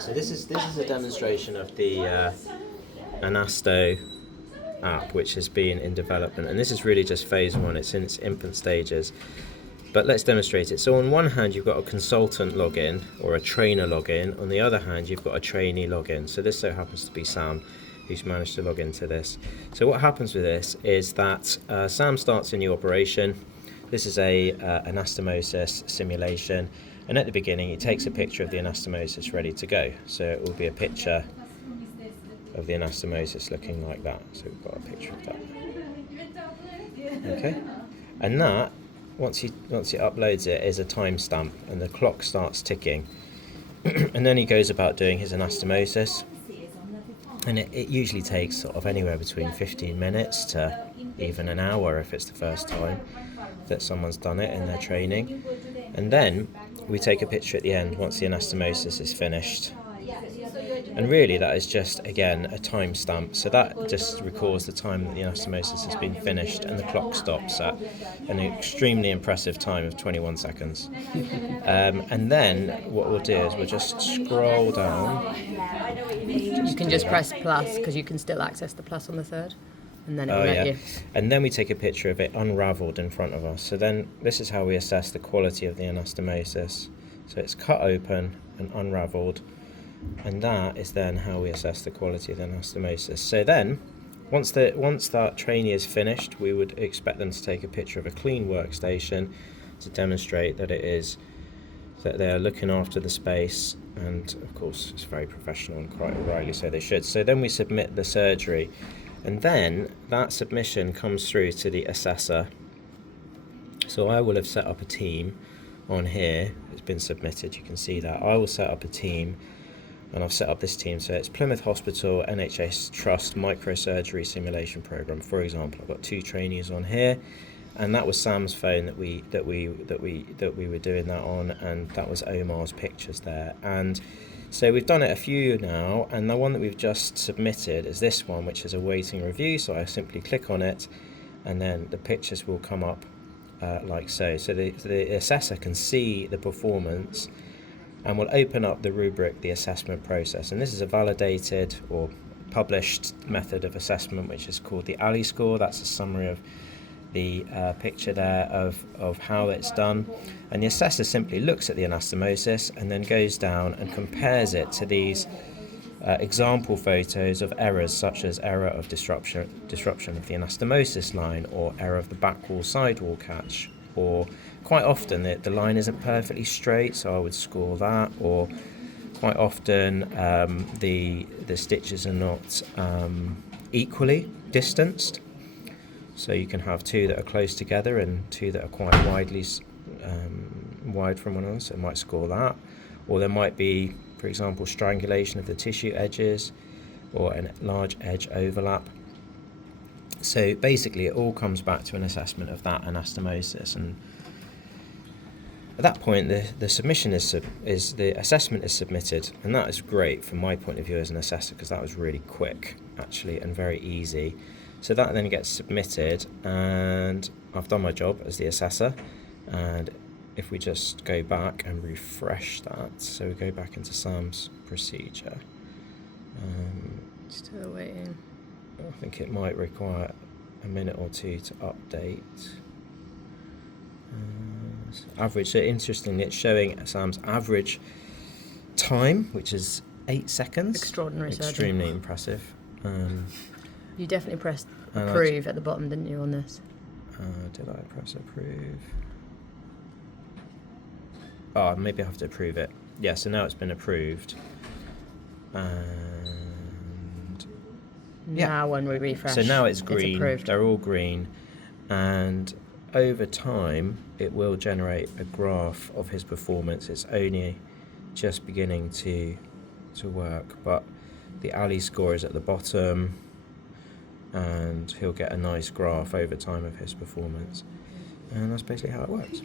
So this is a demonstration of the Anasto app, which has been in development, and this is really just phase one. It's in its infant stages, but let's demonstrate it. So on one hand you've got a consultant login or a trainer login, on the other hand you've got a trainee login. So this so happens to be Sam, who's managed to log into this. So what happens with this is that Sam starts a new operation. This is a anastomosis simulation, and at the beginning he takes a picture of the anastomosis ready to go. So it will be a picture of the anastomosis looking like that. So we've got a picture of that. Okay, and that once he uploads it is a timestamp, and the clock starts ticking. And then he goes about doing his anastomosis, and it usually takes sort of anywhere between 15 minutes to even an hour if it's the first time that someone's done it in their training. And then we take a picture at the end once the anastomosis is finished. And really that is just, again, a timestamp. So that just records the time that the anastomosis has been finished, and the clock stops at an extremely impressive time of 21 seconds. And then what we'll do is we'll just scroll down. You can just press plus, because you can still access the plus on the third, and then it will let you. And then we take a picture of it unravelled in front of us. So then this is how we assess the quality of the anastomosis. So it's cut open and unravelled, and that is then how we assess the quality of the anastomosis. So then, once that trainee is finished, we would expect them to take a picture of a clean workstation to demonstrate that they are looking after the space, and of course it's very professional, and quite rightly so they should. So then we submit the surgery, and then that submission comes through to the assessor. So I will have set up a team on here. It's been submitted, you can see that. I will set up a team, and I've set up this team. So it's Plymouth Hospital NHS Trust Microsurgery Simulation Program, for example. I've got 2 trainees on here, and that was Sam's phone that we were doing that on, and that was Omar's pictures there. And so we've done it a few now, and the one that we've just submitted is this one, which is awaiting review. So I simply click on it, and then the pictures will come up like so. So the assessor can see the performance, and we'll open up the rubric, the assessment process. And this is a validated or published method of assessment, which is called the ALI score. That's a summary of the picture there of how it's done. And the assessor simply looks at the anastomosis and then goes down and compares it to these example photos of errors, such as error of disruption of the anastomosis line, or error of the back wall sidewall catch, or quite often the line isn't perfectly straight, so I would score that, or quite often the stitches are not equally distanced. So you can have 2 that are close together and 2 that are quite wide from one another, so I might score that. Or there might be, for example, strangulation of the tissue edges, or a large edge overlap. So basically it all comes back to an assessment of that anastomosis, and at that point the submission the assessment is submitted, and that is great from my point of view as an assessor, because that was really quick actually and very easy. So that then gets submitted, and I've done my job as the assessor. And if we just go back and refresh that, so we go back into Sam's procedure. Still waiting. I think it might require a minute or 2 to update. Average, so interestingly, it's showing Sam's average time, which is 8 seconds. Extraordinary surgery. Extremely impressive. You definitely pressed approve at the bottom, didn't you, on this? Did I press approve? Oh, maybe I have to approve it. Yeah, so now it's been approved. And now when we refresh, so now it's green. It's They're all green, and over time it will generate a graph of his performance. It's only just beginning to work, but the ALI score is at the bottom, and he'll get a nice graph over time of his performance, and that's basically how it works.